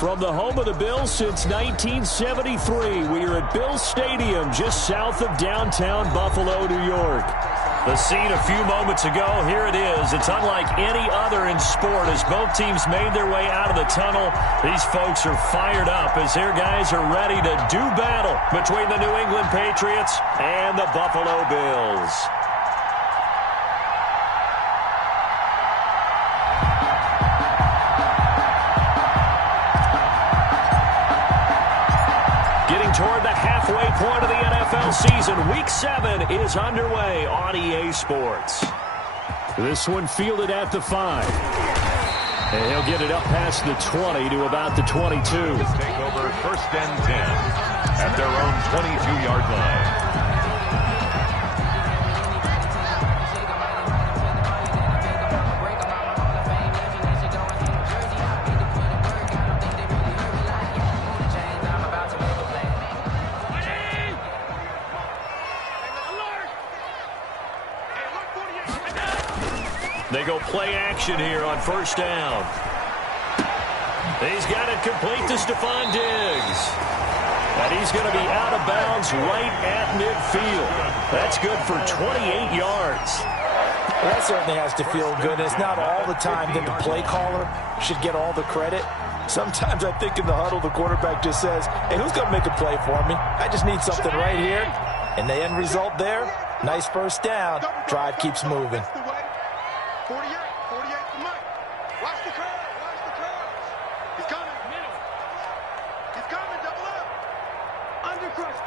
From the home of the Bills since 1973, we are at Bills Stadium just south of downtown Buffalo, New York. The scene a few moments ago, here it is. It's unlike any other in sport as both teams made their way out of the tunnel. These folks are fired up as their guys are ready to do battle between the New England Patriots and the Buffalo Bills. Toward the halfway point of the NFL season. Week 7 is underway on EA Sports. This one fielded at the 5. And he'll get it up past the 20 to about the 22. Take over 1st and 10 at their own 22-yard line. They go play action here on 1st down. He's got it complete to Stephon Diggs. And he's going to be out of bounds right at midfield. That's good for 28 yards. Well, that certainly has to feel good. It's not all the time that the play caller should get all the credit. Sometimes I think in the huddle, the quarterback just says, hey, who's going to make a play for me? I just need something right here. And the end result there, nice 1st down. Drive keeps moving. 48 to Mike. Watch the curve. He's coming. Middle. He's coming. Double up. Under crunch.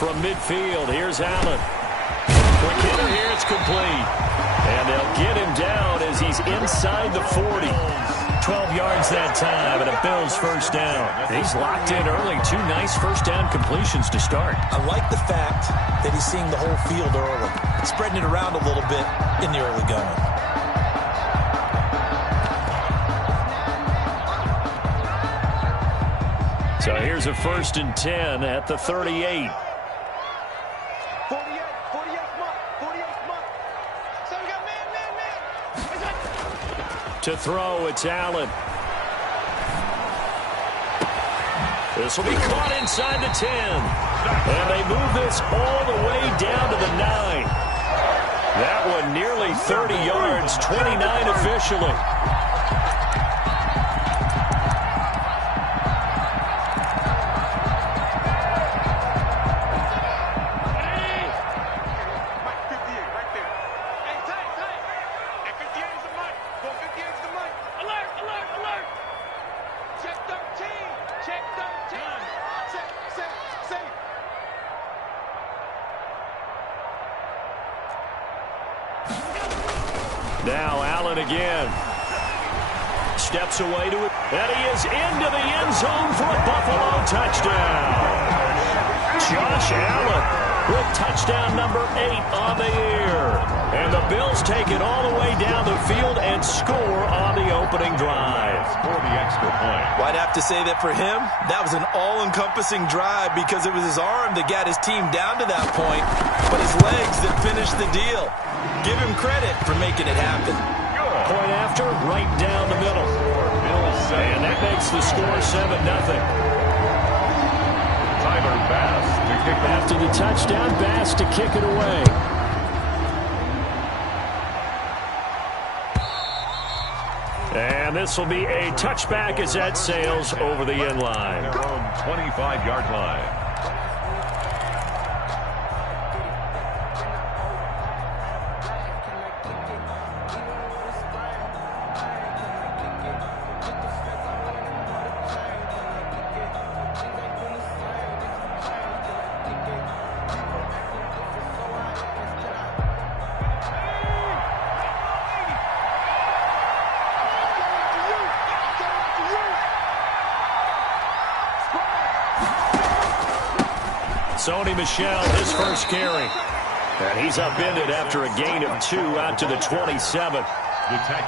From midfield, here's Allen. Quick hitter here, it's complete. And they'll get him down as he's inside the 40. 12 yards that time, and a Bills 1st down. He's locked in early. 2 nice 1st down completions to start. I like the fact that he's seeing the whole field early, spreading it around a little bit in the early going. So here's a 1st and 10 at the 38. 48, Mike. So we got man. To throw, it's Allen. This will be caught inside the 10. And they move this all the way down to the 9. That one nearly 30 yards, 29 officially. Now Allen again. Steps away to it. And he is into the end zone for a Buffalo touchdown. Josh Allen with touchdown number 8 on the year. And the Bills take it all the way down the field and score on the opening drive. For the extra point. Well, I'd have to say that for him, that was an all-encompassing drive because it was his arm that got his team down to that point, but his legs that finished the deal. Give him credit for making it happen. Point after, right down the middle. And that makes the score 7-0. Tyler Bass to kick off. After the touchdown, Bass to kick it away. And this will be a touchback as that sails over the end line. Their own 25-yard line. Sony Michel, his first carry. And he's upended after a gain of 2 out to the 27.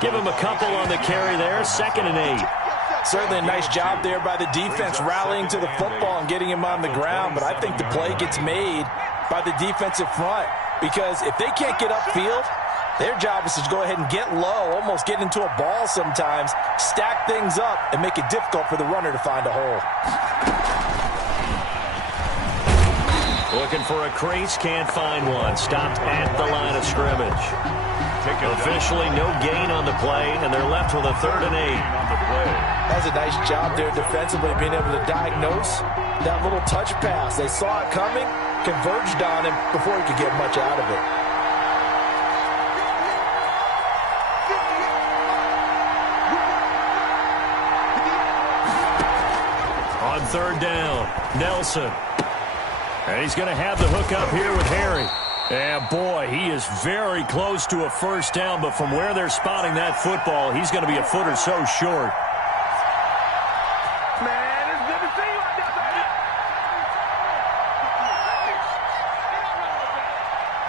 Give him a couple on the carry there, 2nd and 8. Certainly a nice job there by the defense rallying to the football and getting him on the ground, but I think the play gets made by the defensive front because if they can't get upfield, Their job is to go ahead and get low, almost get into a ball sometimes, stack things up, and make it difficult for the runner to find a hole. Looking for a crease, can't find one. Stopped at the line of scrimmage. Officially no gain on the play, and they're left with a 3rd and 8. That's a nice job there defensively, being able to diagnose that little touch pass. They saw it coming, converged on him before he could get much out of it. On 3rd down, Nelson. And he's going to have the hook up here with Harry. And boy, he is very close to a 1st down, but from where they're spotting that football, he's going to be a foot or so short. Man, it's good to see you out there, baby.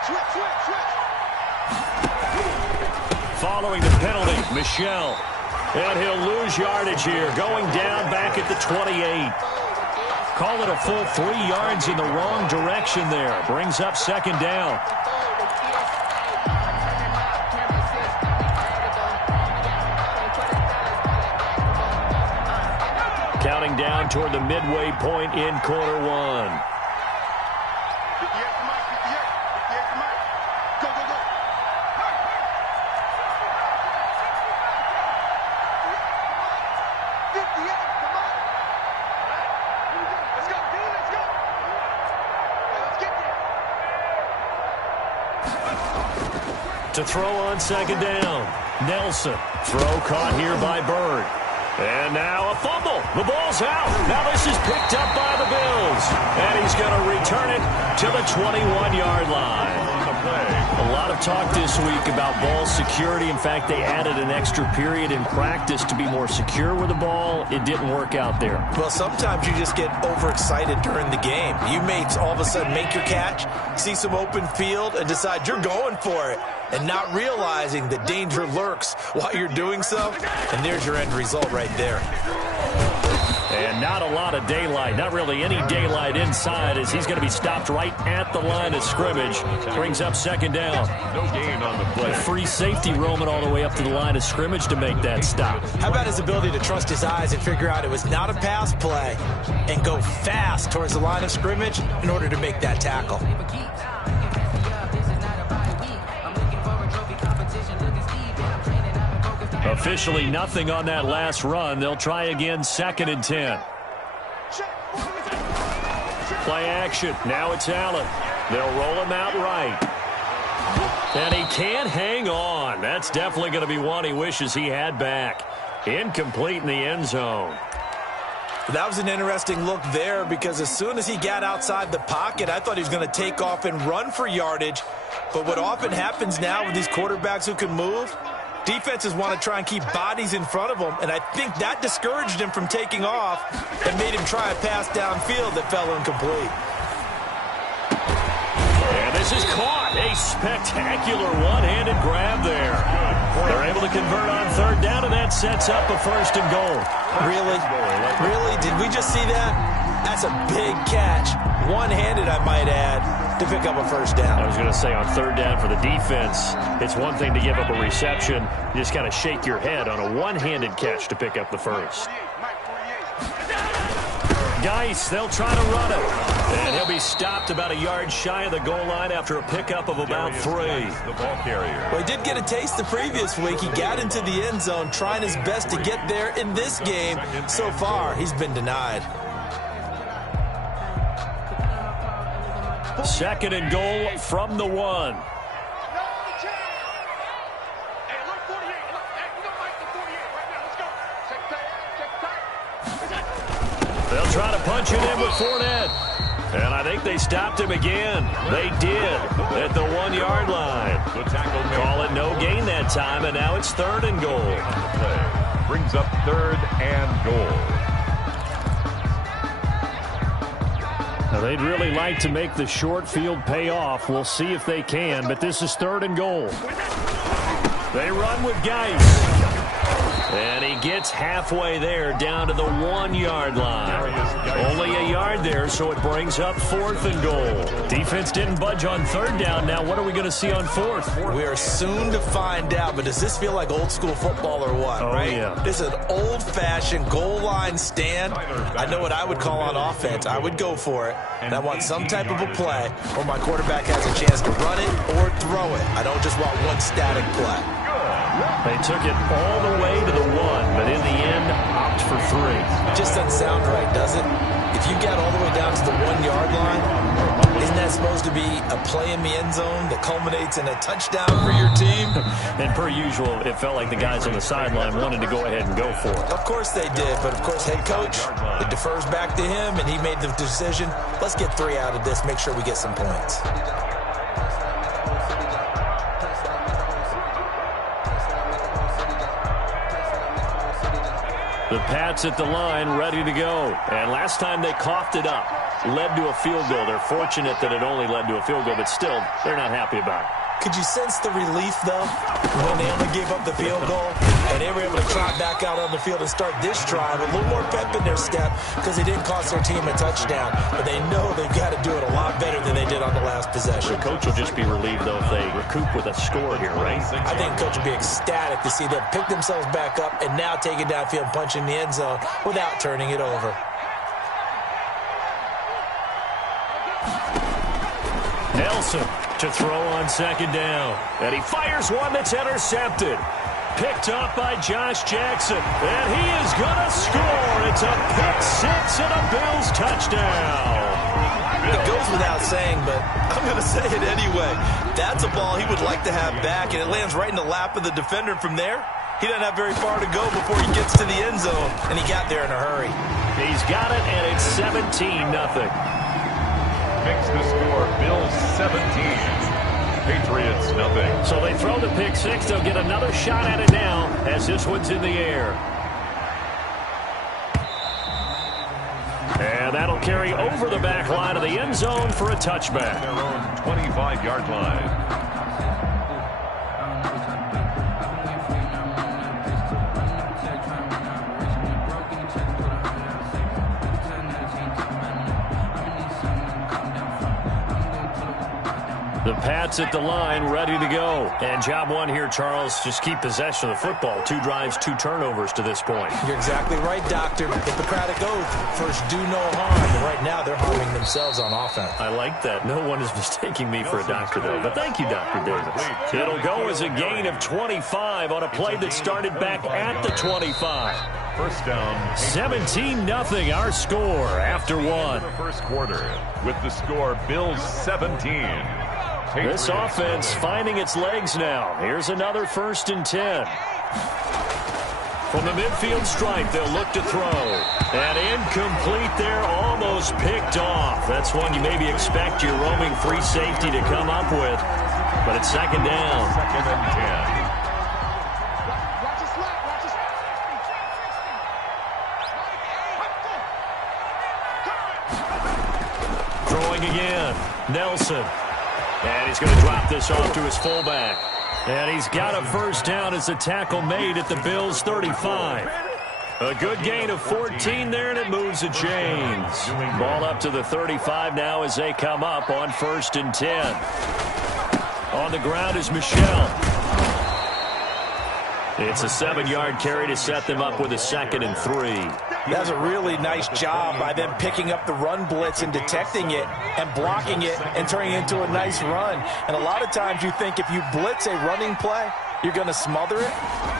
Switch. Following the penalty, Michel. And he'll lose yardage here, going down back at the 28. Call it a full 3 yards in the wrong direction there. Brings up 2nd down. Counting down toward the midway point in quarter 1. To throw on 2nd down. Nelson. Throw caught here by Bird. And now a fumble. The ball's out. Now this is picked up by the Bills. And he's going to return it to the 21-yard line. A lot of talk this week about ball security. In fact, they added an extra period in practice to be more secure with the ball. It didn't work out there. Well, sometimes you just get overexcited during the game. You may all of a sudden make your catch, see some open field, and decide you're going for it, and not realizing the danger lurks while you're doing so. And there's your end result right there. And not a lot of daylight, not really any daylight inside, as he's going to be stopped right at the line of scrimmage. Brings up 2nd down. No gain on the play. A free safety roaming all the way up to the line of scrimmage to make that stop. How about his ability to trust his eyes and figure out it was not a pass play and go fast towards the line of scrimmage in order to make that tackle? Officially nothing on that last run. They'll try again, 2nd and 10. Play action. Now it's Allen. They'll roll him out right. And he can't hang on. That's definitely going to be one he wishes he had back. Incomplete in the end zone. That was an interesting look there, because as soon as he got outside the pocket, I thought he was going to take off and run for yardage. But what often happens now with these quarterbacks who can move, defenses want to try and keep bodies in front of them, and I think that discouraged him from taking off and made him try a pass downfield that fell incomplete. And this is caught. A spectacular one-handed grab there. They're able to convert on 3rd down, and that sets up a 1st and goal. Really? Really? Did we just see that? That's a big catch. One-handed, I might add, to pick up a 1st down. I was going to say, on 3rd down for the defense, it's one thing to give up a reception. You just kind of shake your head on a one-handed catch to pick up the 1st. Geis, they'll try to run it. And he'll be stopped about a yard shy of the goal line after a pickup of about 3. The ball carrier. Well, he did get a taste the previous week. He got into the end zone, trying his best to get there in this game. So far, he's been denied. 2nd and goal from the 1. They'll try to punch it in with Fournette. And I think they stopped him again. They did at the 1-yard line. Call it no gain that time, and now it's 3rd and goal. Brings up 3rd and goal. Now, they'd really like to make the short field pay off. We'll see if they can, but this is 3rd and goal. They run with Geis. And he gets halfway there, down to the 1-yard line. Only a yard there, so it brings up 4th and goal. Defense didn't budge on 3rd down. Now what are we going to see on 4th? We are soon to find out, but does this feel like old school football or what, right? Yeah. This is an old-fashioned goal line stand. I know what I would call on offense. I would go for it, and I want some type of a play where my quarterback has a chance to run it or throw it. I don't just want one static play. They took it all the way to the 1, but in the end, opt for 3. Just doesn't sound right, does it? If you get all the way down to the 1-yard line, isn't that supposed to be a play in the end zone that culminates in a touchdown for your team? And per usual, it felt like the guys on the sideline wanted to go ahead and go for it. Of course they did, but of course head coach, it defers back to him, and he made the decision. Let's get 3 out of this, make sure we get some points. The Pats at the line, ready to go. And last time they coughed it up, led to a field goal. They're fortunate that it only led to a field goal, but still, they're not happy about it. Could you sense the relief, though, when they only gave up the field goal and they were able to trot back out on the field and start this drive with a little more pep in their step because they didn't cost their team a touchdown, but they know they've got to do it a lot better than they did on the last possession. The coach will just be relieved, though, if they recoup with a score here, right? I think the coach will be ecstatic to see them pick themselves back up and now take it downfield and punch in the end zone without turning it over. Nelson to throw on 2nd down. And he fires one that's intercepted. Picked up by Josh Jackson. And he is going to score. It's a pick 6 and a Bills touchdown. It goes without saying, but I'm going to say it anyway. That's a ball he would like to have back, and it lands right in the lap of the defender. From there, he doesn't have very far to go before he gets to the end zone, and he got there in a hurry. He's got it, and it's 17-0. Makes the score Bills 17, Patriots nothing. So they throw the pick 6. They'll get another shot at it now as this one's in the air. And that'll carry over the back line of the end zone for a touchback. Their own 25-yard line. The Pats at the line, ready to go. And job one here, Charles, just keep possession of the football. 2 drives, 2 turnovers to this point. You're exactly right, Doctor. Hippocratic oath. First, do no harm. And right now, they're harming themselves on offense. I like that. No one is mistaking me for a doctor, though. But thank you, Dr. Davis. It'll go as a gain of 25 on a play that started back at the 25. First down. 17-0, our score after 1. The first quarter with the score Bills 17. This offense finding its legs now. Here's another 1st and 10. From the midfield stripe, they'll look to throw. And incomplete there, almost picked off. That's one you maybe expect your roaming free safety to come up with. But it's 2nd down. 2nd and 10. Throwing again. Nelson. And he's going to drop this off to his fullback. And he's got a 1st down as the tackle made at the Bills' 35. A good gain of 14 there, and it moves the chains. Ball up to the 35 now as they come up on 1st and 10. On the ground is Michel. It's a 7-yard carry to set them up with a 2nd and 3. That's a really nice job by them picking up the run blitz and detecting it and blocking it and turning it into a nice run. And a lot of times you think if you blitz a running play, you're going to smother it.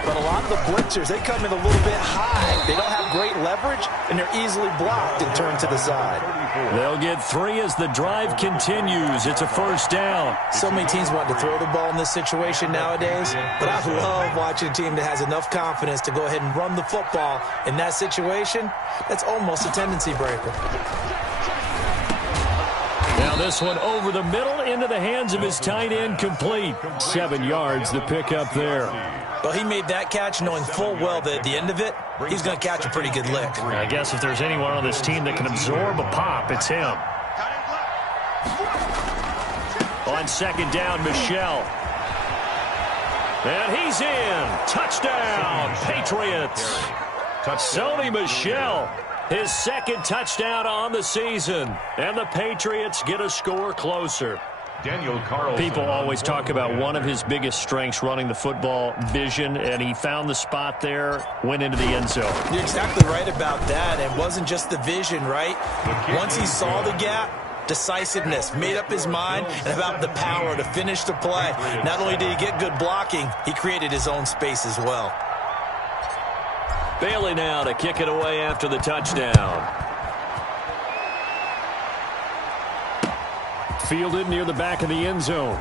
But a lot of the blitzers, they come in a little bit high. They don't have great leverage, and they're easily blocked and turned to the side. They'll get 3 as the drive continues. It's a 1st down. So many teams want to throw the ball in this situation nowadays, but I love watching a team that has enough confidence to go ahead and run the football. In that situation, that's almost a tendency breaker. Now this one over the middle into the hands of his tight end, complete. 7 yards, the pickup there. Well, he made that catch knowing full well that at the end of it, he's going to catch a pretty good lick. I guess if there's anyone on this team that can absorb a pop, it's him. On 2nd down, Michel. And he's in. Touchdown, Patriots. Sony Michel, his second touchdown on the season. And the Patriots get a score closer. Daniel Carlson. People always talk about one of his biggest strengths running the football, vision, and he found the spot there, went into the end zone. You're exactly right about that. It wasn't just the vision, right? Once he saw the gap, decisiveness, made up his mind, and about the power to finish the play. Not only did he get good blocking, he created his own space as well. Bailey now to kick it away after the touchdown. Fielded near the back of the end zone.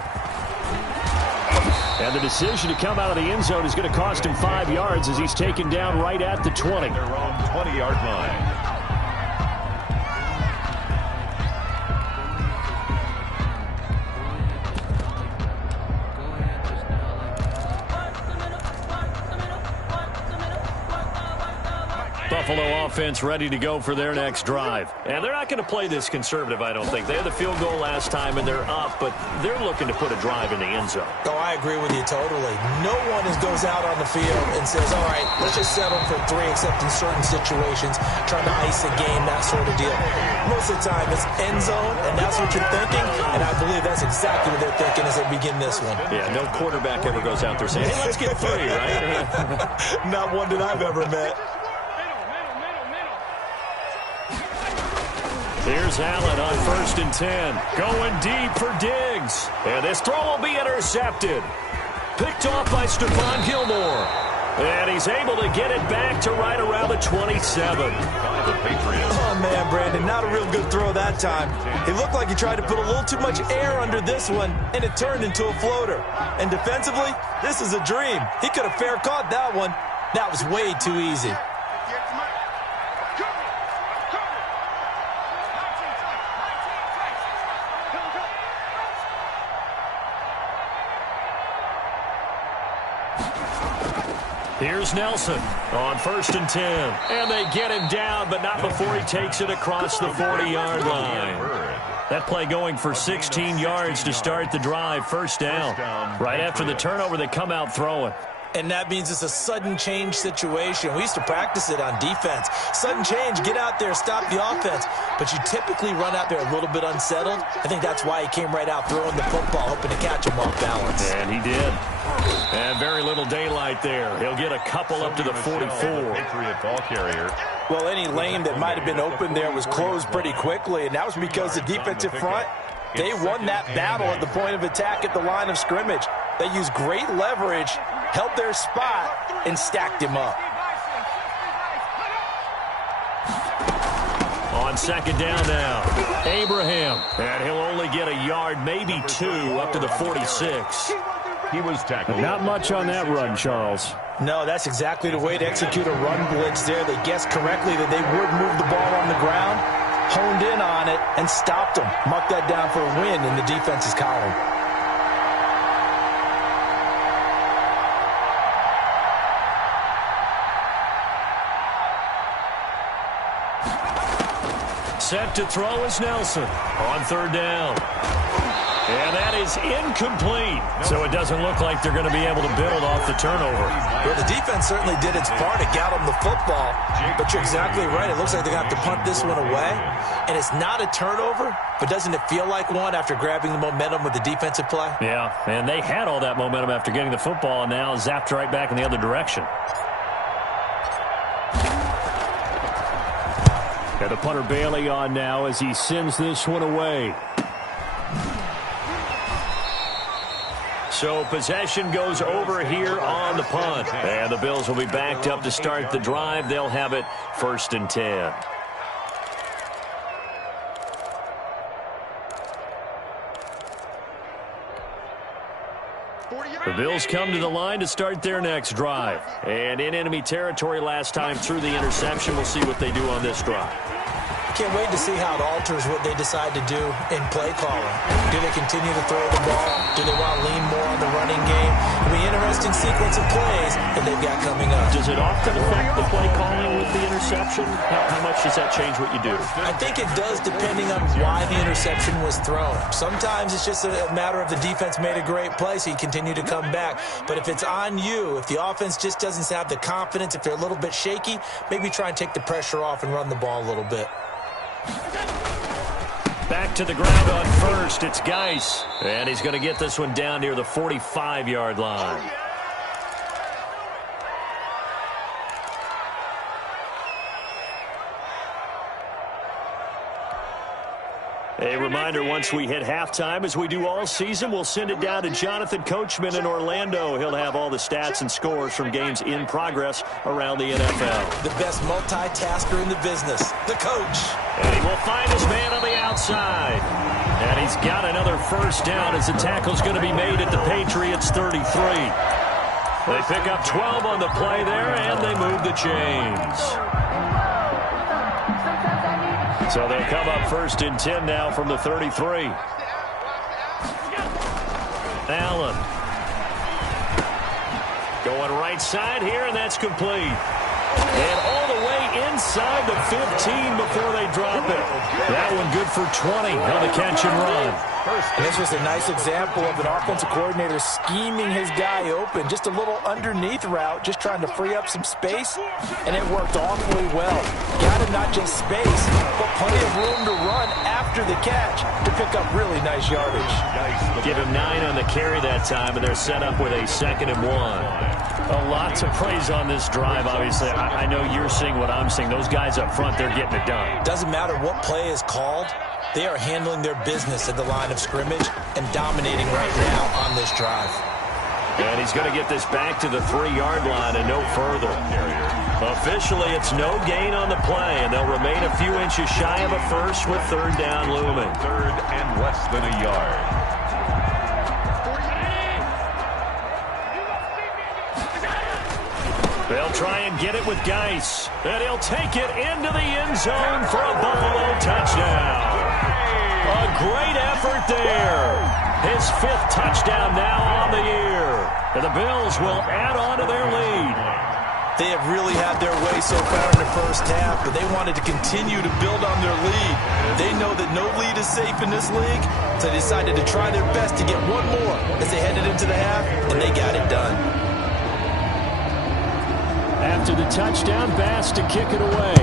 And the decision to come out of the end zone is going to cost him 5 yards as he's taken down right at the 20. Their own 20-yard line. Buffalo offense ready to go for their next drive. And they're not going to play this conservative, I don't think. They had the field goal last time, and they're up, but they're looking to put a drive in the end zone. Oh, I agree with you totally. No one goes out on the field and says, all right, let's just settle for 3, except in certain situations, trying to ice a game, that sort of deal. Most of the time, it's end zone, and that's what you're thinking, and I believe that's exactly what they're thinking as they begin this one. Yeah, no quarterback ever goes out there saying, hey, let's get 3, right? Not one that I've ever met. Here's Allen on 1st and 10. Going deep for Diggs. And this throw will be intercepted. Picked off by Stephon Gilmore. And he's able to get it back to right around the 27. Oh, man, Brandon, not a real good throw that time. It looked like he tried to put a little too much air under this one, and it turned into a floater. And defensively, this is a dream. He could have fair caught that one. That was way too easy. Here's Nelson on 1st and 10. And they get him down, but not before he takes it across the 40-yard line. That play going for 16 yards to start the drive. First down. Right after the turnover, they come out throwing. And that means it's a sudden change situation. We used to practice it on defense. Sudden change, get out there, stop the offense. But you typically run out there a little bit unsettled. I think that's why he came right out throwing the football, hoping to catch him off balance. And he did. And very little daylight there. He'll get a couple up to the 44. Patriot ball carrier. Well, any lane that might have been open there was closed pretty quickly, and that was because the defensive front, they won that battle at the point of attack at the line of scrimmage. They used great leverage, held their spot, and stacked him up. On second down now, Abraham. And he'll only get a yard, maybe 2, up to the 46. He was tackled. Not much on that run, Charles. No, that's exactly the way to execute a run blitz there. They guessed correctly that they would move the ball on the ground, honed in on it, and stopped them. Marked that down for a win in the defense's column. Set to throw is Nelson on 3rd down. And that is incomplete. So it doesn't look like they're going to be able to build off the turnover. Well, the defense certainly did its part to get them the football. But you're exactly right. It looks like they're going to have to punt this one away. And it's not a turnover, but doesn't it feel like one after grabbing the momentum with the defensive play? Yeah, and they had all that momentum after getting the football and now zapped right back in the other direction. Got the punter Bailey on now as he sends this one away. So possession goes over here on the punt. And the Bills will be backed up to start the drive. They'll have it 1st and 10. The Bills come to the line to start their next drive. And in enemy territory last time through the interception. We'll see what they do on this drive. can't wait to see how it alters what they decide to do in play calling. Do they continue to throw the ball? Do they want to lean more on the running game? It'll be an interesting sequence of plays that they've got coming up. Does it often affect the play calling with the interception? How much does that change what you do? I think it does, depending on why the interception was thrown. Sometimes it's just a matter of the defense made a great play, so you continue to come back. But if it's on you, if the offense just doesn't have the confidence, if they're a little bit shaky, maybe try and take the pressure off and run the ball a little bit. Back to the ground on first. It's Geis. And he's going to get this one down near the 45-yard line. A reminder, once we hit halftime, as we do all season, we'll send it down to Jonathan Coachman in Orlando. He'll have all the stats and scores from games in progress around the NFL. The best multitasker in the business, the coach. And he will find his man on the outside. And he's got another first down as the tackle's going to be made at the Patriots' 33. They pick up 12 on the play there, and they move the chains. So they'll come up 1st and 10 now from the 33. Allen. Going right side here, and that's complete. And all the way inside the 15 before they drop it. That one good for 20 on the catch and run. And this was a nice example of an offensive coordinator scheming his guy open. Just a little underneath route, just trying to free up some space, and it worked awfully well. Got him not just space, but plenty of room to run after the catch to pick up really nice yardage. Give him 9 on the carry that time, and they're set up with a 2nd and 1. A lot to praise on this drive, obviously. I know you're seeing what I'm seeing. Those guys up front, they're getting it done. Doesn't matter what play is called. They are handling their business at the line of scrimmage and dominating right now on this drive. And he's going to get this back to the 3-yard line and no further. Officially, it's no gain on the play, and they'll remain a few inches shy of a first with 3rd down looming. 3rd and less than a yard. They'll try and get it with Geis. And he'll take it into the end zone for a Buffalo touchdown. A great effort there. His 5th touchdown now on the year. And the Bills will add on to their lead. They have really had their way so far in the first half, but they wanted to continue to build on their lead. They know that no lead is safe in this league, so they decided to try their best to get one more as they headed into the half, and they got it done. After the touchdown, Bass to kick it away.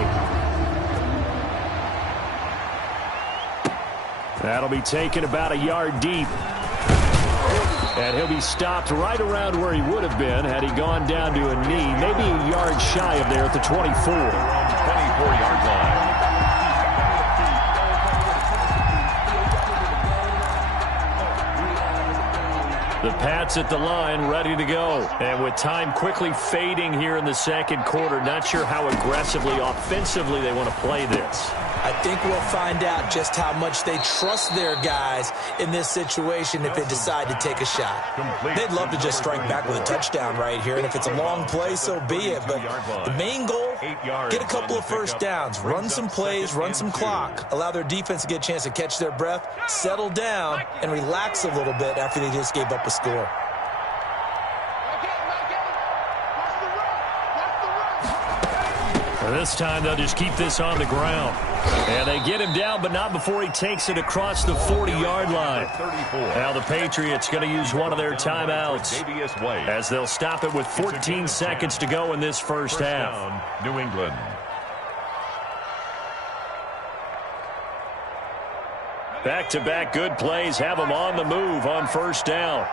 That'll be taken about a yard deep. And he'll be stopped right around where he would have been had he gone down to a knee, maybe a yard shy of there at the 24. 24-yard line. The Pats at the line, ready to go. And with time quickly fading here in the 2nd quarter, not sure how aggressively, offensively they want to play this. I think we'll find out just how much they trust their guys in this situation if they decide to take a shot. They'd love to just strike back with a touchdown right here, and if it's a long play, so be it. But the main goal, get a couple of first downs, run some plays, run some clock, allow their defense to get a chance to catch their breath, settle down, and relax a little bit after they just gave up a score. This time they'll just keep this on the ground. And they get him down, but not before he takes it across the 40-yard line. Now the Patriots going to use one of their timeouts as they'll stop it with 14 seconds to go in this first half. New England. Back-to-back good plays have them on the move on 1st down.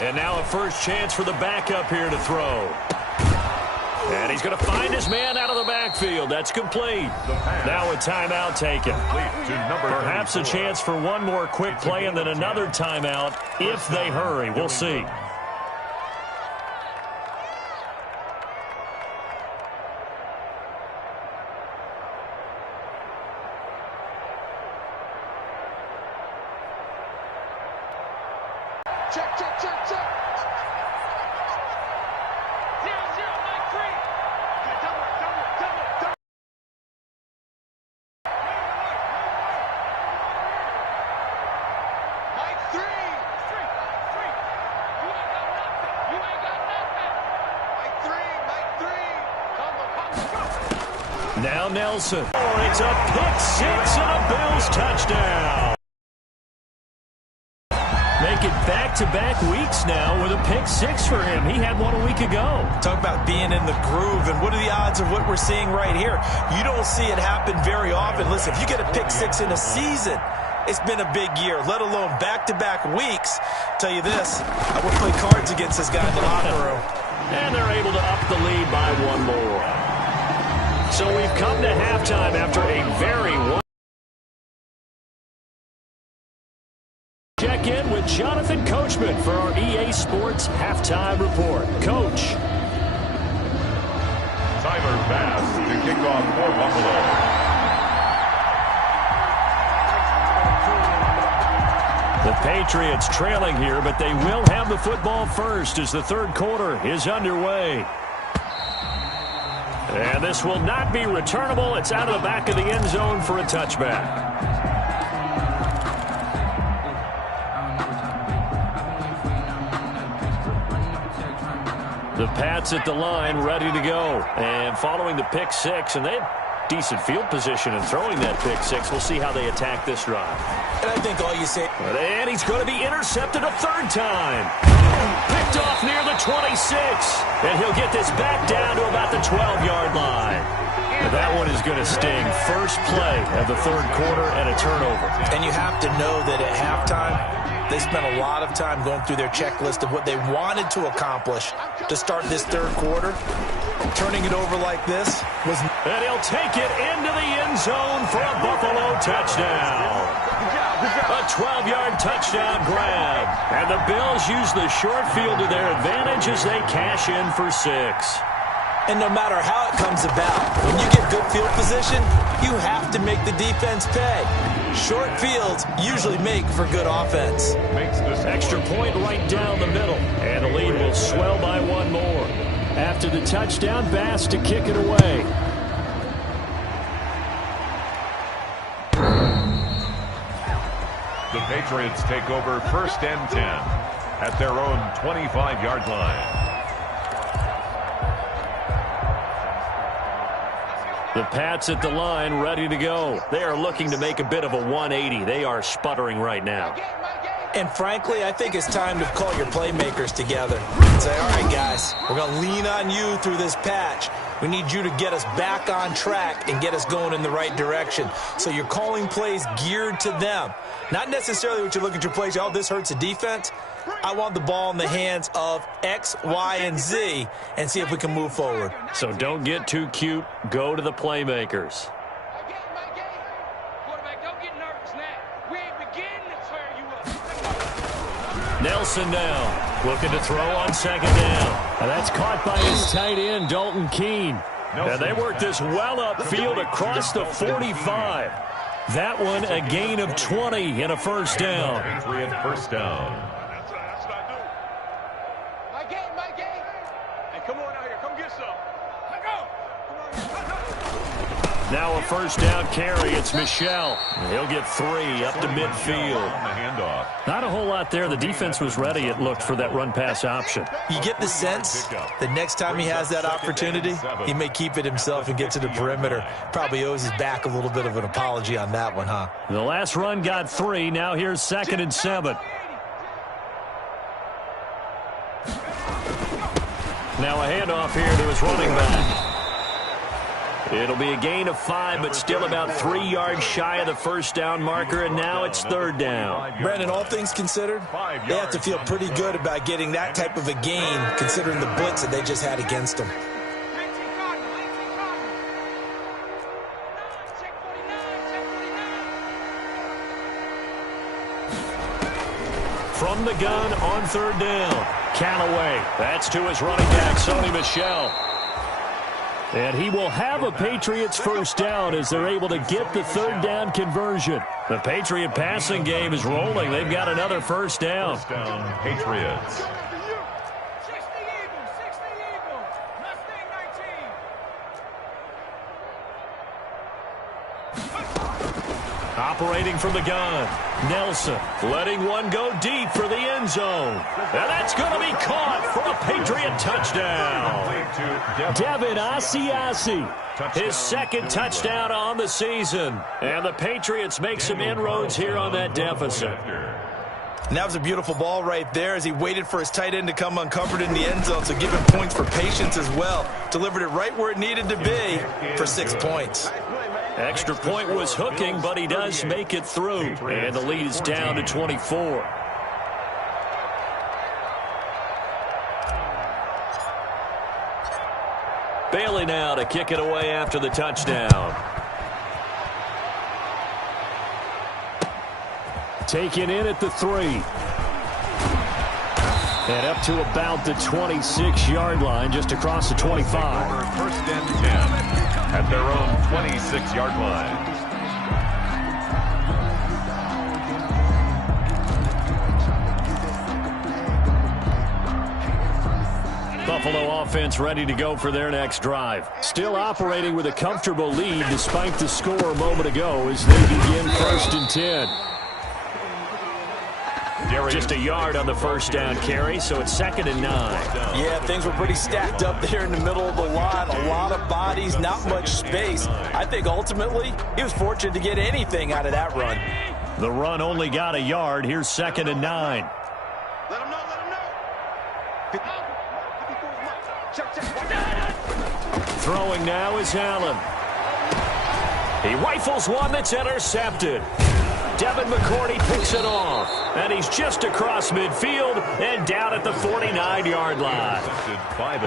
And now a first chance for the backup here to throw. And he's going to find his man out of the backfield. That's complete. Now a timeout taken. Perhaps a chance for one more quick play and then another timeout if they hurry. We'll see. Check, check, check, check. 0-0, Mike 3. Okay, double it. Mike 3. You ain't got nothing. Mike 3. Come. Now Nelson. Oh, it's a pick six and a Bills touchdown. Make it back-to-back weeks now with a pick six for him. He had one a week ago. Talk about being in the groove, and what are the odds of what we're seeing right here? You don't see it happen very often. Listen, if you get a pick six in a season, it's been a big year, let alone back-to-back weeks. Tell you this, I would play cards against this guy in the locker room. And they're able to up the lead by one more. So we've come to halftime after a very check in with Jonathan Coachman for our EA Sports Halftime Report. Coach. Tyler Bass to kick off for Buffalo. The Patriots trailing here, but they will have the football first as the third quarter is underway. And this will not be returnable. It's out of the back of the end zone for a touchback. The Pats at the line, ready to go. And following the pick six, and they have decent field position in throwing that pick six. We'll see how they attack this drive. And I think all you say... And he's going to be intercepted a third time. Picked off near the 26. And he'll get this back down to about the 12-yard line. And that one is going to sting. First play of the third quarter and a turnover. And you have to know that at halftime, they spent a lot of time going through their checklist of what they wanted to accomplish to start this third quarter. Turning it over like this was... And he'll take it into the end zone for a Buffalo touchdown. A 12-yard touchdown grab. And the Bills use the short field to their advantage as they cash in for 6. And no matter how it comes about, when you get good field position, you have to make the defense pay. Short fields usually make for good offense. Makes this extra point right down the middle. And the lead will swell by one more. After the touchdown, Bass to kick it away. The Patriots take over first and 10 at their own 25-yard line. The Pats at the line, ready to go. They are looking to make a bit of a 180. They are sputtering right now. And frankly, I think it's time to call your playmakers together and say, all right, guys, we're going to lean on you through this patch. We need you to get us back on track and get us going in the right direction. So you're calling plays geared to them. Not necessarily what you look at your plays, oh, this hurts the defense. I want the ball in the hands of X, Y, and Z and see if we can move forward. So don't get too cute. Go to the playmakers. Quarterback, don't get nervous now. We ain't beginning to tear you up. Nelson now looking to throw on second down. And that's caught by his tight end, Dalton Keene. And they work this well upfield across the 45. That one a gain of 20 and a first down. Patriot first down. Now a first down carry. It's Michel. He'll get 3 up to midfield. Not a whole lot there. The defense was ready, it looked, for that run-pass option. You get the sense that next time he has that opportunity, he may keep it himself and get to the perimeter. Probably owes his back a little bit of an apology on that one, huh? The last run got 3. Now here's 2nd and 7. Now a handoff here to his running back. It'll be a gain of 5, but still about 3 yards shy of the first down marker, and now it's third down. Brandon, all things considered, they have to feel pretty good about getting that type of a gain, considering the blitz that they just had against them. From the gun on third down, Callaway. That's to his running back, Sony Michel. And he will have a Patriots first down as they're able to get the third down conversion. The Patriot passing game is rolling. They've got another first down. First down, Patriots. Operating from the gun, Nelson letting one go deep for the end zone. And that's going to be caught for a Patriot touchdown. Devin Asiasi, his second touchdown on the season. And the Patriots make some inroads here on that deficit. And that was a beautiful ball right there as he waited for his tight end to come uncovered in the end zone, so give him points for patience as well. Delivered it right where it needed to be for 6 points. Extra point was hooking, but he does make it through. And the lead is down to 24. Bailey now to kick it away after the touchdown. Taken in at the 3. And up to about the 26-yard line, just across the 25. First and 10 at their own 26-yard line. Buffalo offense ready to go for their next drive. Still operating with a comfortable lead despite the score a moment ago as they begin first and 10. Just a yard on the first down carry, so it's 2nd and 9. Yeah, things were pretty stacked up there in the middle of the line. A lot of bodies, not much space. I think ultimately he was fortunate to get anything out of that run. The run only got a yard. Here's 2nd and 9. Let him know, let him know. Throwing now is Allen. He rifles one that's intercepted. Devin McCourty picks it off. And he's just across midfield and down at the 49-yard line.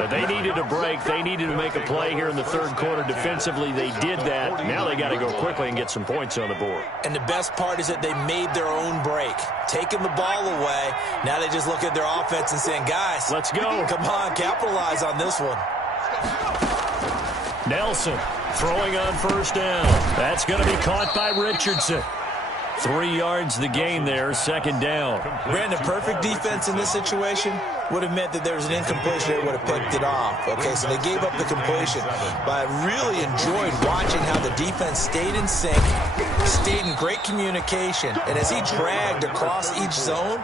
They needed a break. They needed to make a play here in the third quarter. Defensively, they did that. Now they got to go quickly and get some points on the board. And the best part is that they made their own break. Taking the ball away. Now they just look at their offense and saying, guys, let's go. Come on, capitalize on this one. Nelson throwing on first down. That's going to be caught by Richardson. 3 yards the gain there, 2nd down. Brandon, perfect defense in this situation would have meant that there was an incompletion that would have picked it off. Okay, so they gave up the completion. But I really enjoyed watching how the defense stayed in sync, stayed in great communication. And as he dragged across each zone,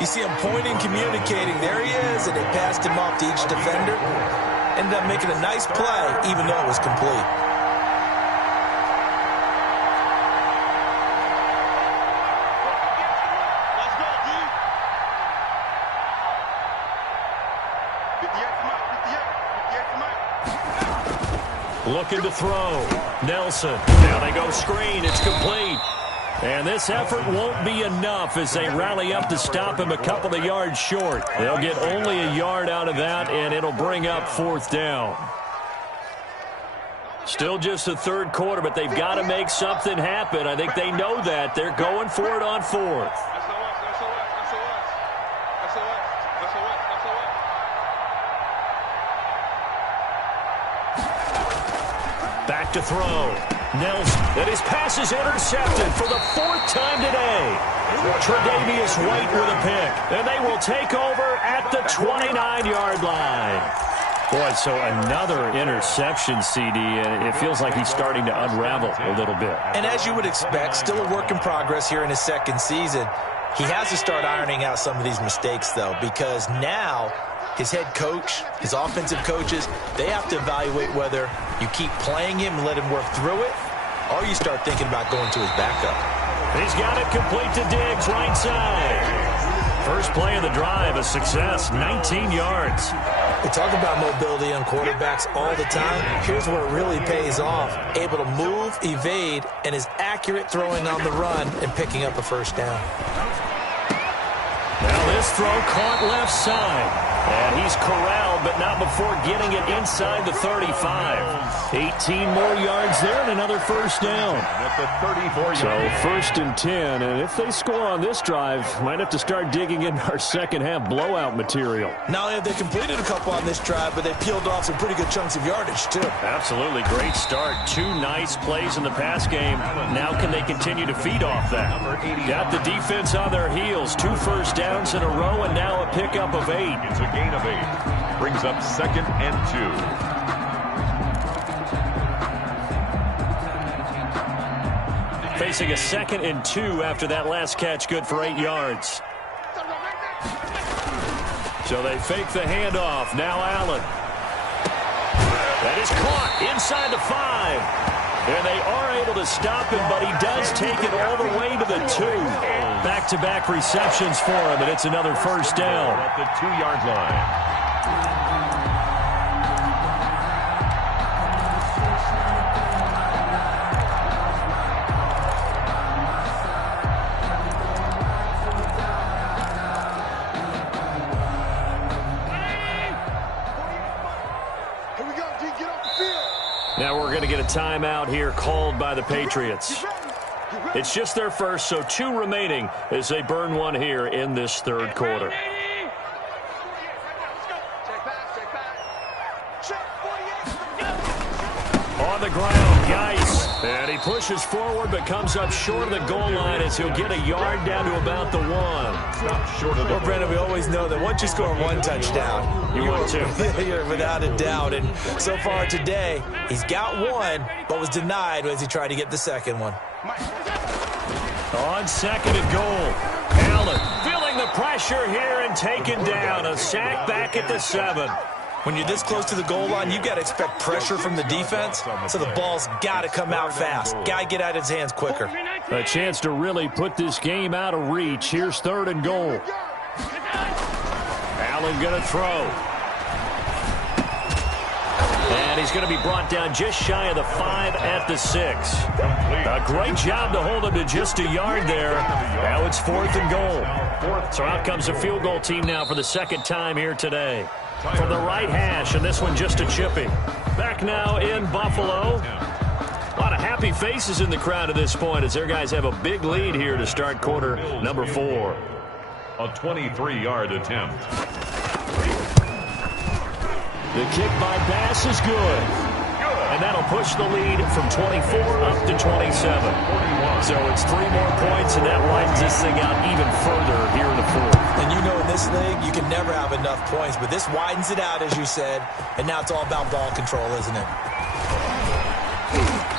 you see him pointing, communicating. There he is, and they passed him off to each defender. Ended up making a nice play, even though it was complete. Looking to throw. Nelson. Now they go screen. It's complete. And this effort won't be enough as they rally up to stop him a couple of yards short. They'll get only a yard out of that, and it'll bring up 4th down. Still just the third quarter, but they've got to make something happen. I think they know that. They're going for it on 4th. Back to throw. Nelson, and his pass is intercepted for the 4th time today. Tre'Davious White with a pick, and they will take over at the 29-yard line. Boy, so another interception, CD, and it feels like he's starting to unravel a little bit. And as you would expect, still a work in progress here in his 2nd season. He has to start ironing out some of these mistakes, though, because now his head coach, his offensive coaches, they have to evaluate whether you keep playing him and let him work through it, or you start thinking about going to his backup. He's got it complete to Diggs, right side. First play of the drive, a success, 19 yards. We talk about mobility on quarterbacks all the time. Here's where it really pays off. Able to move, evade, and is accurate throwing on the run and picking up a first down. Now this throw caught left side. And he's corralled, but not before getting it inside the 35. 18 more yards there and another first down. At the 34-yard So line. 1st and 10, and if they score on this drive, might have to start digging in our second half blowout material. Not only have they completed a couple on this drive, but they peeled off some pretty good chunks of yardage, too. Absolutely great start. 2 nice plays in the pass game. Now can they continue to feed off that? Got the defense on their heels. 2 first downs in a row, and now a pickup of 8. It's a gain of 8. Brings up 2nd and 2. Facing a 2nd and 2 after that last catch, good for 8 yards. So they fake the handoff. Now Allen. That is caught inside the 5. And they are able to stop him, but he does take it all the way to the 2. Back-to-back receptions for him, and it's another first down. At the 2-yard line. Now we're going to get a timeout here called by the Patriots. It's just their first, so 2 remaining as they burn one here in this 3rd quarter. On the ground, Geis. And he pushes forward but comes up short of the goal line as he'll get a yard down to about the 1. Short of the Well, Brandon, we always know that once you score 1 touchdown, You would too. you're without a doubt. And so far today, he's got 1, but was denied as he tried to get the 2nd one. On 2nd and goal, Allen feeling the pressure here and taken down. A sack back at the 7. When you're this close to the goal line, you've got to expect pressure from the defense, so the ball's got to come out fast. Got to get out of his hands quicker. A chance to really put this game out of reach. Here's 3rd and goal. Allen going to throw. And he's going to be brought down just shy of the 5 at the 6. A great job to hold him to just a yard there. Now it's 4th and goal. So out comes a field goal team now for the 2nd time here today. From the right hash, and this one just a chipping. Back now in Buffalo. A lot of happy faces in the crowd at this point as their guys have a big lead here to start quarter number 4. A 23-yard attempt. The kick by Bass is good. And that'll push the lead from 24 up to 27. So it's 3 more points, and that widens this thing out even further here in the 4th. And you know in this league, you can never have enough points, but this widens it out, as you said, and now it's all about ball control, isn't it?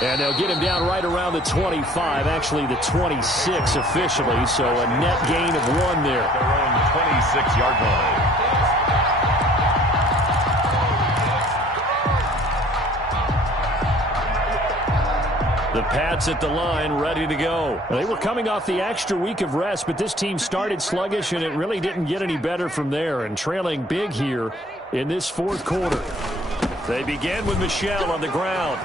And they'll get him down right around the 25, actually the 26 officially, so a net gain of 1 there. Their own 26-yard line. The Pats at the line, ready to go. They were coming off the extra week of rest, but this team started sluggish, and it really didn't get any better from there, and trailing big here in this 4th quarter. They begin with Michel on the ground.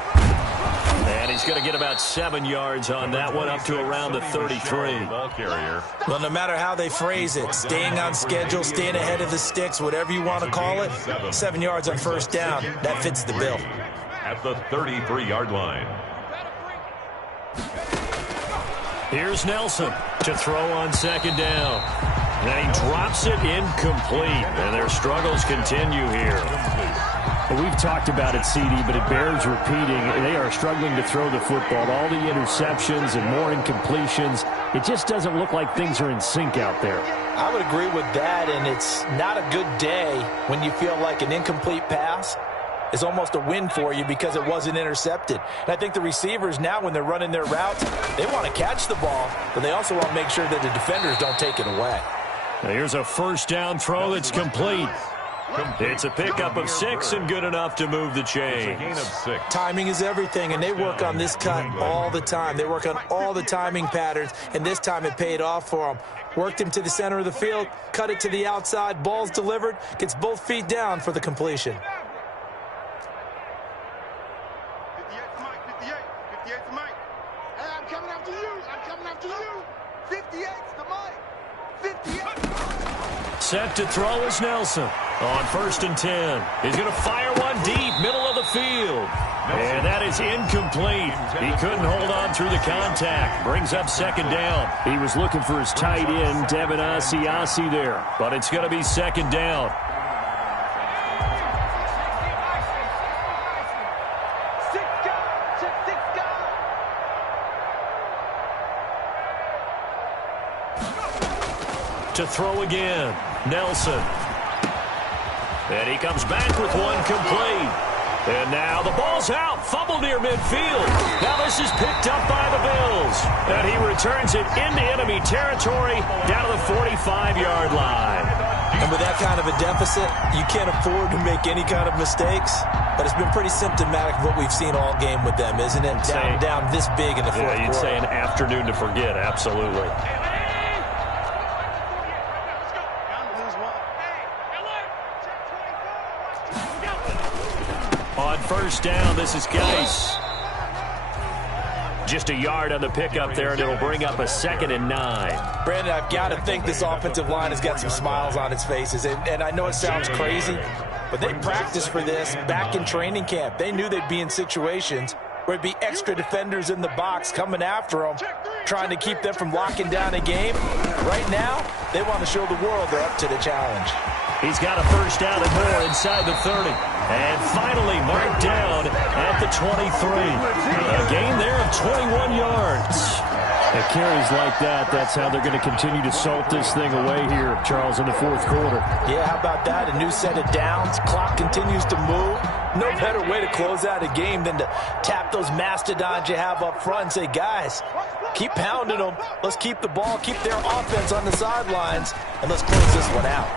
And he's going to get about 7 yards on that one, up to around the 33. Ball carrier. Well, no matter how they phrase it, staying on schedule, staying ahead of the sticks, whatever you want to call it, 7 yards on 1st down, that fits the bill. At the 33-yard line. Here's Nelson to throw on 2nd down. And he drops it incomplete. And their struggles continue here. Well, we've talked about it, CD, but it bears repeating. They are struggling to throw the football. All the interceptions and more incompletions. It just doesn't look like things are in sync out there. I would agree with that, and it's not a good day when you feel like an incomplete pass is almost a win for you because it wasn't intercepted. And I think the receivers now, when they're running their routes, they want to catch the ball, but they also want to make sure that the defenders don't take it away. Now here's a 1st down throw that's complete. It's a pickup of 6 and good enough to move the chains. Gain of 6. Timing is everything, and they work on this cut all the time. They work on all the timing patterns, and this time it paid off for them. Worked him to the center of the field, cut it to the outside, ball's delivered, gets both feet down for the completion. 58's the mic. Set to throw is Nelson. On 1st and 10. He's going to fire one deep, middle of the field. And that is incomplete. He couldn't hold on through the contact. Brings up 2nd down. He was looking for his tight end, Devin Asiasi there. But it's going to be 2nd down. To throw again, Nelson. And he comes back with one complete. And now the ball's out. Fumble near midfield. Now this is picked up by the Bills. And he returns it into enemy territory down to the 45-yard line. And with that kind of a deficit, you can't afford to make any kind of mistakes. But it's been pretty symptomatic of what we've seen all game with them, isn't it? Down this big in the fourth quarter. You'd say an afternoon to forget. Absolutely. On 1st down, this is Geis. Just a yard on the pickup there, and it'll bring up a 2nd and 9. Brandon, I've got to think this offensive line has got some smiles on its faces. And I know it sounds crazy, but they practiced for this back in training camp. They knew they'd be in situations where it'd be extra defenders in the box coming after them, trying to keep them from locking down a game. Right now, they want to show the world they're up to the challenge. He's got a 1st down and more inside the 30. And finally marked down at the 23. A gain there of 21 yards. At carries like that, that's how they're going to continue to salt this thing away here, Charles, in the 4th quarter. Yeah, how about that? A new set of downs. Clock continues to move. No better way to close out a game than to tap those mastodons you have up front and say, guys, keep pounding them. Let's keep the ball, keep their offense on the sidelines, and let's close this one out.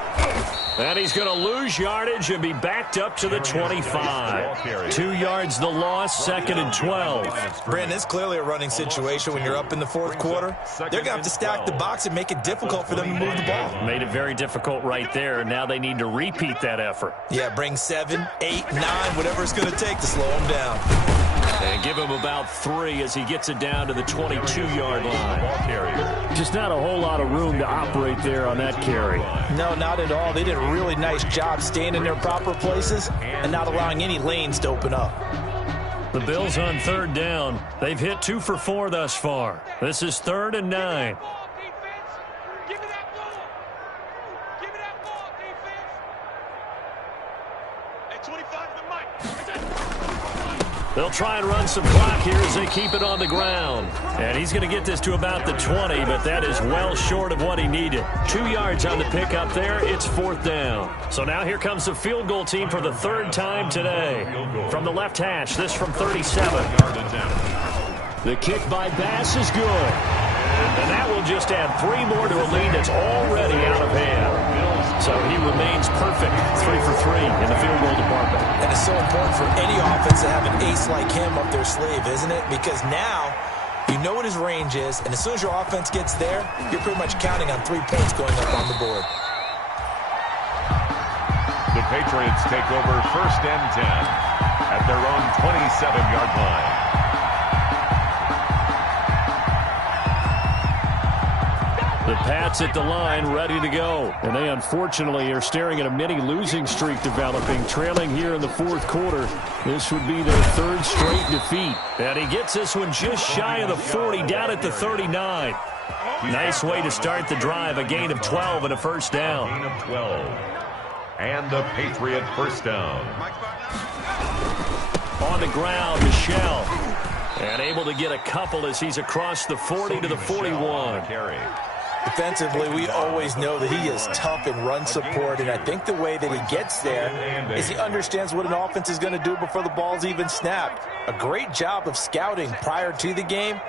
And he's going to lose yardage and be backed up to the 25. 2 yards the loss, 2nd and 12. Brandon, it's clearly a running situation when you're up in the 4th quarter. They're going to have to stack the box and make it difficult for them to move the ball. Made it very difficult right there, and now they need to repeat that effort. Yeah, bring 7, 8, 9, whatever it's going to take to slow them down. And give him about 3 as he gets it down to the 22-yard line. Just not a whole lot of room to operate there on that carry. No, not at all. They did a really nice job staying in their proper places and not allowing any lanes to open up. The Bills on 3rd down. They've hit 2 for 4 thus far. This is 3rd and 9. They'll try and run some clock here as they keep it on the ground. And he's going to get this to about the 20, but that is well short of what he needed. 2 yards on the pickup there. It's 4th down. So now here comes the field goal team for the 3rd time today. From the left hash, this from 37. The kick by Bass is good. And that will just add 3 more to a lead that's already out of hand. So he remains perfect, 3 for 3 in the field goal department. And it's so important for any offense to have an ace like him up their sleeve, isn't it? Because now you know what his range is, and as soon as your offense gets there, you're pretty much counting on 3 points going up on the board. The Patriots take over 1st and 10 at their own 27-yard line. The Pats at the line, ready to go. And they, unfortunately, are staring at a mini losing streak developing, trailing here in the 4th quarter. This would be their 3rd straight defeat. And he gets this one just shy of the 40, down at the 39. Nice way to start the drive, a gain of 12 and a 1st down. Gain of 12. And the Patriot 1st down. On the ground, Michelle. And able to get a couple as he's across the 40 to the 41. Defensively, we always know that he is tough in run support, and I think the way that he gets there is he understands what an offense is going to do before the ball's even snapped. A great job of scouting prior to the game,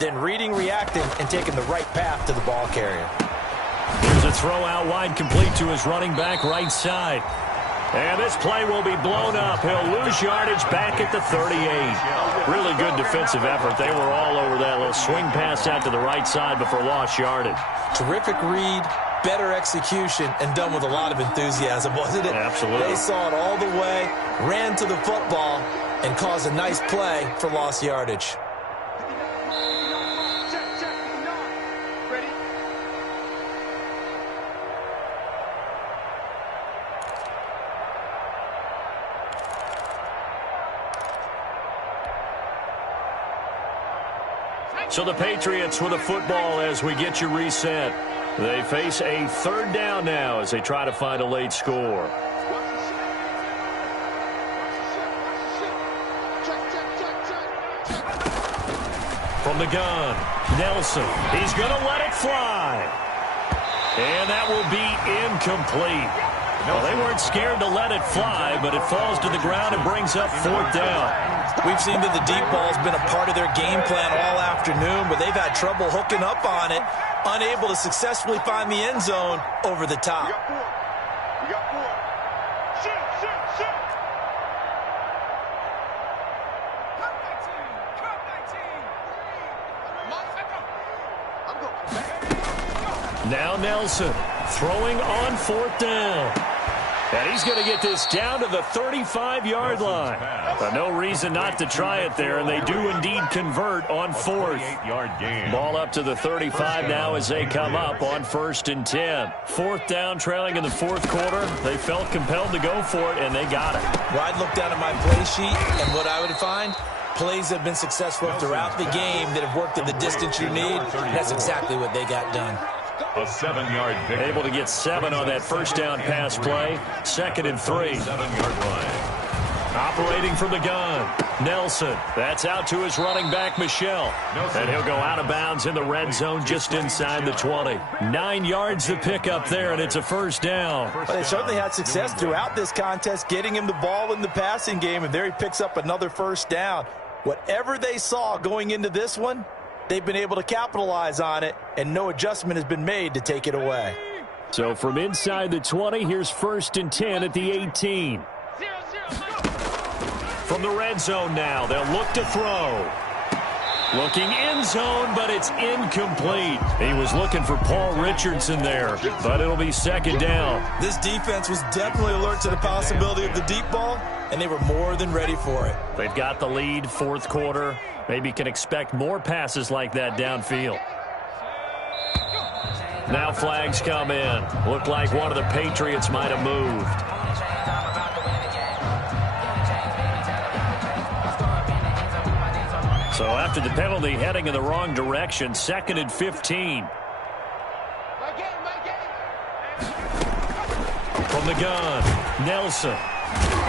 then reading, reacting, and taking the right path to the ball carrier. Here's a throw out wide, complete to his running back right side. And this play will be blown up. He'll lose yardage back at the 38. Really good defensive effort. They were all over that little swing pass out to the right side before lost yardage. Terrific read, better execution, and done with a lot of enthusiasm, wasn't it? Absolutely. They saw it all the way, ran to the football, and caused a nice play for lost yardage. So the Patriots with a football as we get you reset. They face a third down now as they try to find a late score. From the gun, Nelson. He's going to let it fly. And that will be incomplete. Well, they weren't scared to let it fly, but it falls to the ground and brings up fourth down. We've seen that the deep ball's been a part of their game plan all afternoon, but they've had trouble hooking up on it, unable to successfully find the end zone over the top. We got four. Shoot, shoot, shoot. Cut that team. Cut that team. I'm going. Now Nelson throwing on fourth down. And he's going to get this down to the 35-yard line. No reason not to try it there, and they do indeed convert on fourth. Ball up to the 35 now as they come up on 1st and 10. Fourth down, trailing in the fourth quarter. They felt compelled to go for it, and they got it. Well, I'd look down at my play sheet, and what I would find, plays have been successful throughout the game that have worked at the distance you need. That's exactly what they got done. A 7-yard pickup. Able to get 7 on that first down pass play. 2nd and 3. 7-yard line. Operating from the gun, Nelson. That's out to his running back, Michelle. And he'll go out of bounds in the red zone just inside the 20. 9 yards to pick up there, and it's a first down. Well, they certainly had success throughout this contest, getting him the ball in the passing game, and there he picks up another first down. Whatever they saw going into this one, they've been able to capitalize on it, and no adjustment has been made to take it away. So from inside the 20, here's 1st and 10 at the 18. From the red zone now, they'll look to throw. Looking end zone, but it's incomplete. He was looking for Paul Richardson there, but it'll be 2nd down. This defense was definitely alert to the possibility of the deep ball, and they were more than ready for it. They've got the lead, fourth quarter. Maybe can expect more passes like that downfield. Now flags come in. Looked like one of the Patriots might have moved. So after the penalty, heading in the wrong direction, 2nd and 15. From the gun, Nelson.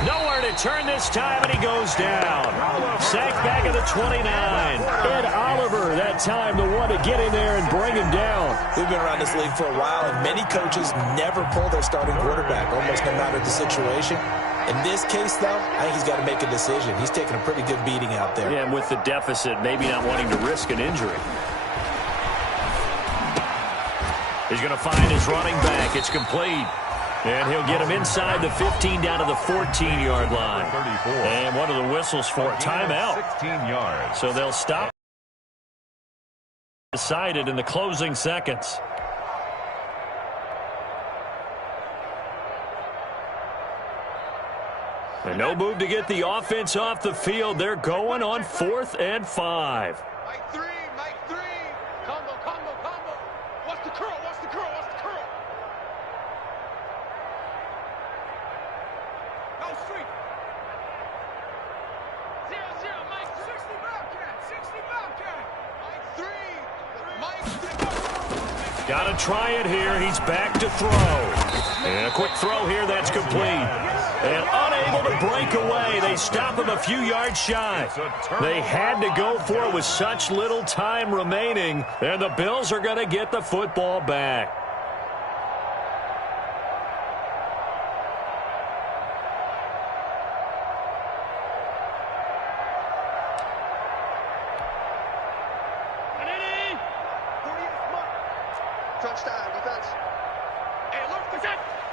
Nowhere to turn this time, and he goes down. Sacked back at the 29. Ed Oliver, that time, the one to get in there and bring him down. We've been around this league for a while, and many coaches never pull their starting quarterback, almost no matter the situation. In this case, though, I think he's got to make a decision. He's taking a pretty good beating out there. Yeah, and with the deficit, maybe not wanting to risk an injury. He's going to find his running back. It's complete. And he'll get him inside the 15 down to the 14-yard line. 34. And one of the whistles for a timeout. 16 yards. So they'll stop. Decided in the closing seconds. And no move to get the offense off the field. They're going on 4th and 5. Mike 3, Mike 3. Combo, combo, combo. What's the curl? What's the curl? What's the curl? No street. 0-0, Mike 60 Bobcat, 60 Bobcat. Mike 3. Got to try it here. He's back to throw. And a quick throw here. That's complete. And unable to break away. They stop him a few yards shy. They had to go for it with such little time remaining. And the Bills are going to get the football back.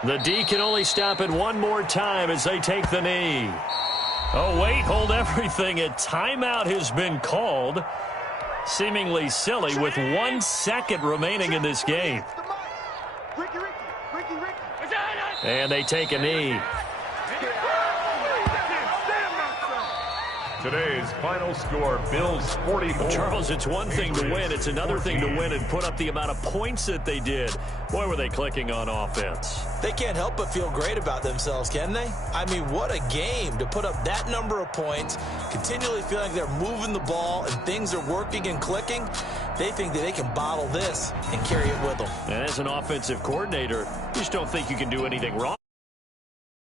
The D can only stop it one more time as they take the knee. Oh, wait, hold everything. A timeout has been called. Seemingly silly with 1 second remaining in this game. And they take a knee. Today's final score, Bills 44. Charles, it's one thing to win. It's another thing to win and put up the amount of points that they did. Boy, were they clicking on offense. They can't help but feel great about themselves, can they? I mean, what a game to put up that number of points, continually feeling like they're moving the ball and things are working and clicking. They think that they can bottle this and carry it with them. And as an offensive coordinator, you just don't think you can do anything wrong.